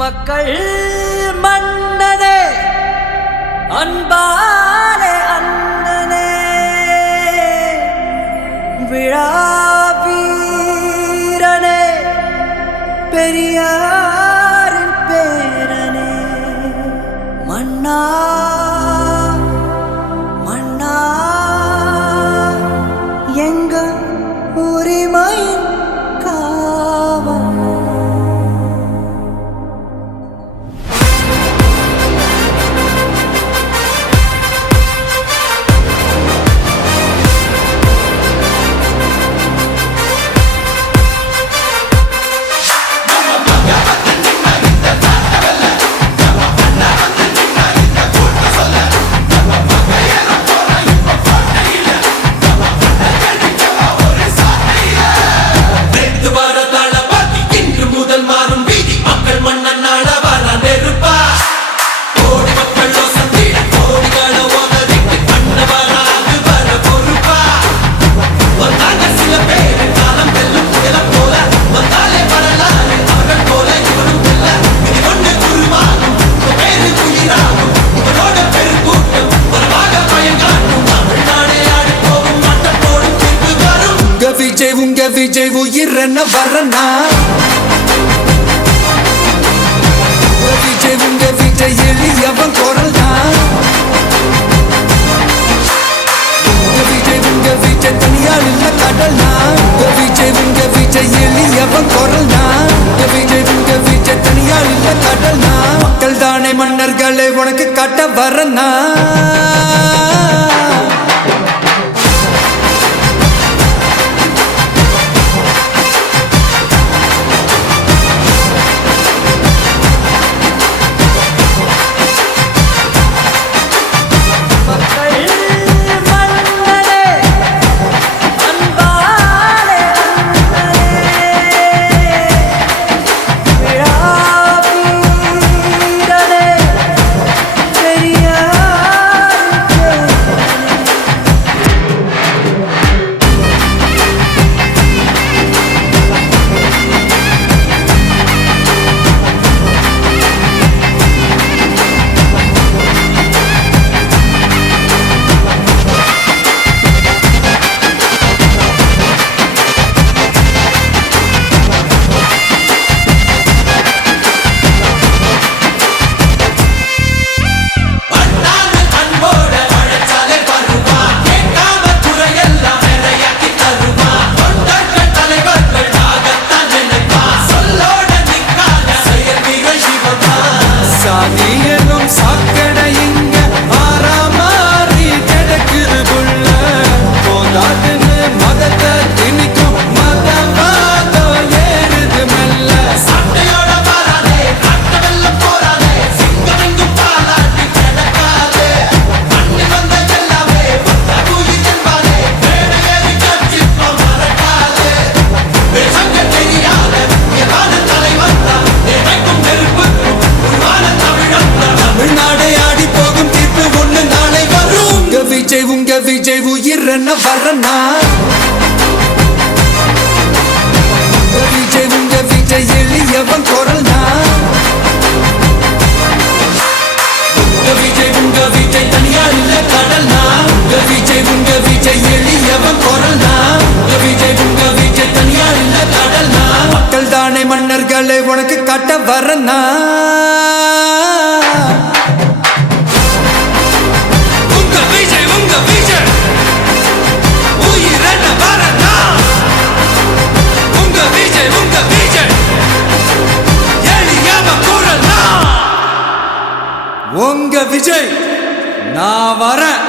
மக்கள் மன்னனே அன்பாலே அண்ணனே விழாவீரனே பெரியாரின் பேரனே மன்னா மன்னா எங்க உரிமையின் காவல் விஜய் உயிரென்ன வரனா விஜய் எளியவன் குரல்னா விஜய் தனியால் இல்ல கடல்னா விஜய் எளியவன் குரல்னா விஜய் தனியால் இல்ல கடல்னா மக்கள் தானே மன்னர்களை உனக்கு காட்ட வரனா விஜய் உயிரென்ன வரனா விஜய் எளியவன் குரல்னா விஜய் தனியால் இல்ல கடல்னா விஜய் எளியவன் குரல்னா விஜய் தனியால் இல்ல கடல்னா மக்கள் தானே மன்னர்களை உனக்கு காட்ட வரனா உங்க விஜய் நான் வரேன்.